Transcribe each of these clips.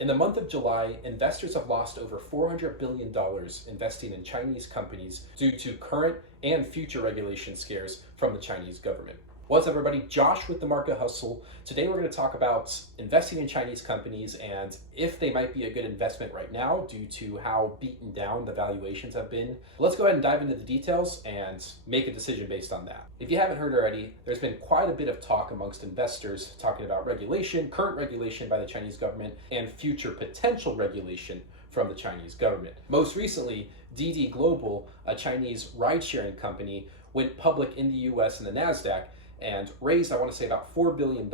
In the month of July, investors have lost over $400 billion investing in Chinese companies due to current and future regulation scares from the Chinese government. What's up, everybody? Josh with the Market Hustle. Today we're going to talk about investing in Chinese companies and if they might be a good investment right now due to how beaten down the valuations have been. Let's go ahead and dive into the details and make a decision based on that. If you haven't heard already, there's been quite a bit of talk amongst investors talking about regulation, current regulation by the Chinese government, and future potential regulation from the Chinese government. Most recently, DD Global, a Chinese ride-sharing company, went public in the US and the NASDAQ and raised, I want to say, about $4 billion.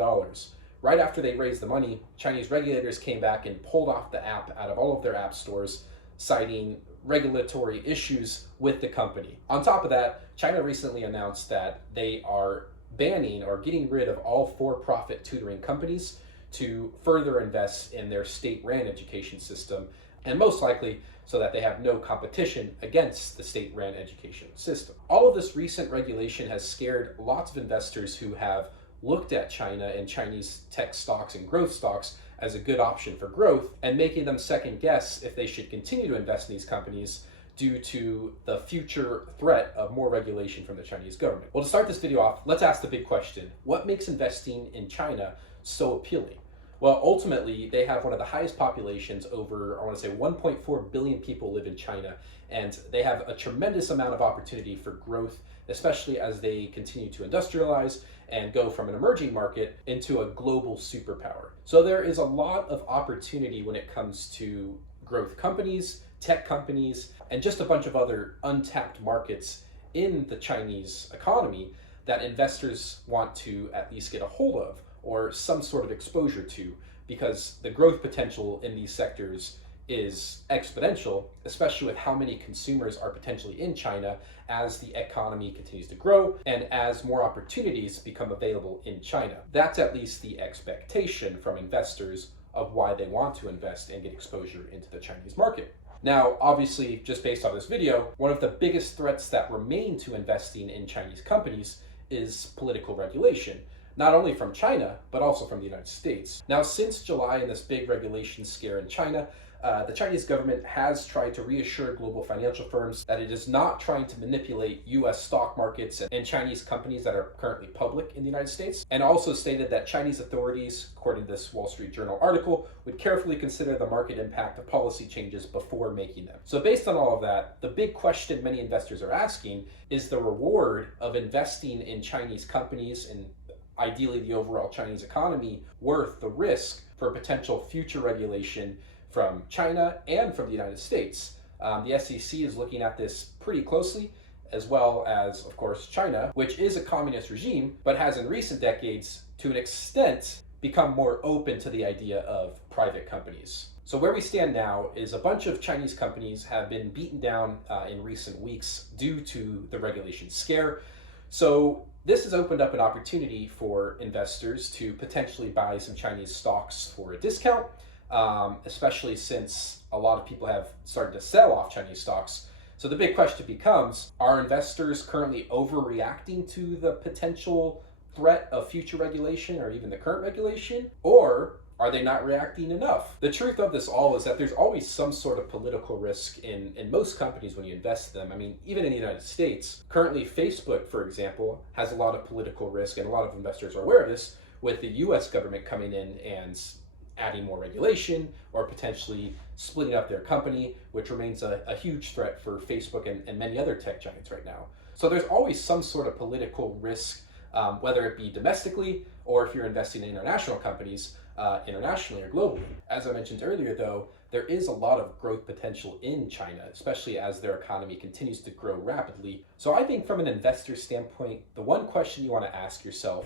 Right after they raised the money, Chinese regulators came back and pulled off the app out of all of their app stores, citing regulatory issues with the company. On top of that, China recently announced that they are banning or getting rid of all for-profit tutoring companies to further invest in their state-run education system, and most likely so that they have no competition against the state-run education system. All of this recent regulation has scared lots of investors who have looked at China and Chinese tech stocks and growth stocks as a good option for growth, and making them second guess if they should continue to invest in these companies due to the future threat of more regulation from the Chinese government. Well, to start this video off, let's ask the big question: what makes investing in China so appealing? Well, ultimately, they have one of the highest populations. Over, I want to say, 1.4 billion people live in China, and they have a tremendous amount of opportunity for growth, especially as they continue to industrialize and go from an emerging market into a global superpower. So there is a lot of opportunity when it comes to growth companies, tech companies, and just a bunch of other untapped markets in the Chinese economy that investors want to at least get a hold of or some sort of exposure to, because the growth potential in these sectors is exponential, especially with how many consumers are potentially in China as the economy continues to grow and as more opportunities become available in China. That's at least the expectation from investors of why they want to invest and get exposure into the Chinese market. Now, obviously, just based on this video, one of the biggest threats that remain to investing in Chinese companies is political regulation, not only from China, but also from the United States. Now, since July and this big regulation scare in China, the Chinese government has tried to reassure global financial firms that it is not trying to manipulate US stock markets and Chinese companies that are currently public in the United States, and also stated that Chinese authorities, according to this Wall Street Journal article, would carefully consider the market impact of policy changes before making them. So based on all of that, the big question many investors are asking is the reward of investing in Chinese companies and ideally the overall Chinese economy worth the risk for potential future regulation from China and from the United States. The SEC is looking at this pretty closely, as well as, of course, China, which is a communist regime, but has in recent decades, to an extent, become more open to the idea of private companies. So where we stand now is a bunch of Chinese companies have been beaten down in recent weeks due to the regulation scare. So this has opened up an opportunity for investors to potentially buy some Chinese stocks for a discount, especially since a lot of people have started to sell off Chinese stocks. So the big question becomes, are investors currently overreacting to the potential threat of future regulation or even the current regulation? Or are they not reacting enough? The truth of this all is that there's always some sort of political risk in most companies when you invest in them. I mean, even in the United States, currently Facebook, for example, has a lot of political risk, and a lot of investors are aware of this, with the US government coming in and adding more regulation or potentially splitting up their company, which remains a huge threat for Facebook and many other tech giants right now. So there's always some sort of political risk, whether it be domestically or if you're investing in international companies, internationally or globally. As I mentioned earlier, though, there is a lot of growth potential in China, especially as their economy continues to grow rapidly. So I think from an investor standpoint, the one question you want to ask yourself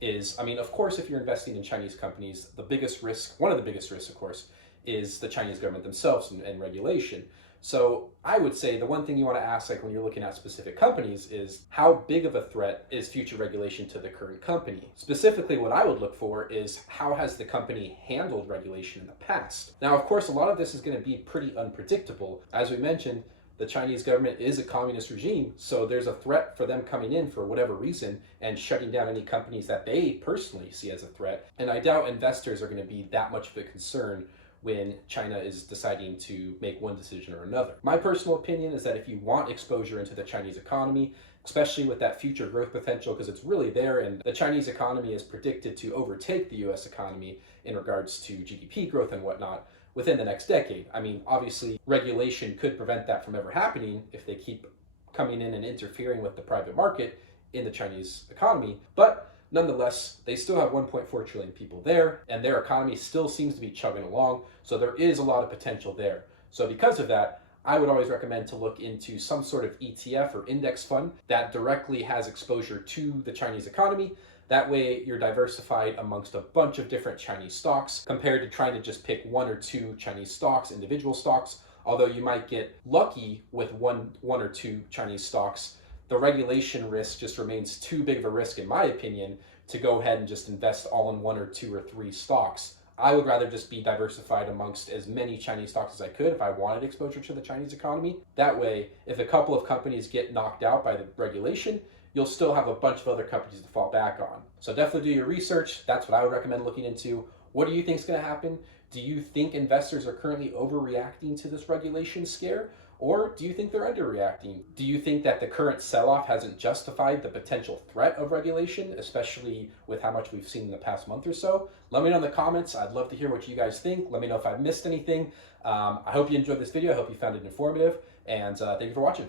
is, I mean, of course, if you're investing in Chinese companies, the biggest risk, one of the biggest risks, of course, is the Chinese government themselves and regulation. So I would say the one thing you want to ask, like when you're looking at specific companies, is how big of a threat is future regulation to the current company? Specifically, what I would look for is how has the company handled regulation in the past? Now, of course, a lot of this is going to be pretty unpredictable. As we mentioned, the Chinese government is a communist regime, so there's a threat for them coming in for whatever reason and shutting down any companies that they personally see as a threat. And I doubt investors are going to be that much of a concern when China is deciding to make one decision or another. My personal opinion is that if you want exposure into the Chinese economy, especially with that future growth potential, because it's really there, and the Chinese economy is predicted to overtake the US economy in regards to GDP growth and whatnot within the next decade. I mean, obviously, regulation could prevent that from ever happening if they keep coming in and interfering with the private market in the Chinese economy, but nonetheless, they still have 1.4 trillion people there, and their economy still seems to be chugging along, so there is a lot of potential there. So because of that, I would always recommend to look into some sort of ETF or index fund that directly has exposure to the Chinese economy. That way, you're diversified amongst a bunch of different Chinese stocks compared to trying to just pick one or two Chinese stocks, individual stocks. Although you might get lucky with one or two Chinese stocks, the regulation risk just remains too big of a risk, in my opinion, to go ahead and just invest all in one or two or three stocks. I would rather just be diversified amongst as many Chinese stocks as I could if I wanted exposure to the Chinese economy. That way, if a couple of companies get knocked out by the regulation, you'll still have a bunch of other companies to fall back on. So definitely do your research. That's what I would recommend looking into. What do you think is going to happen? Do you think investors are currently overreacting to this regulation scare? Or do you think they're underreacting? Do you think that the current sell-off hasn't justified the potential threat of regulation, especially with how much we've seen in the past month or so? Let me know in the comments. I'd love to hear what you guys think. Let me know if I've missed anything. I hope you enjoyed this video. I hope you found it informative, and thank you for watching.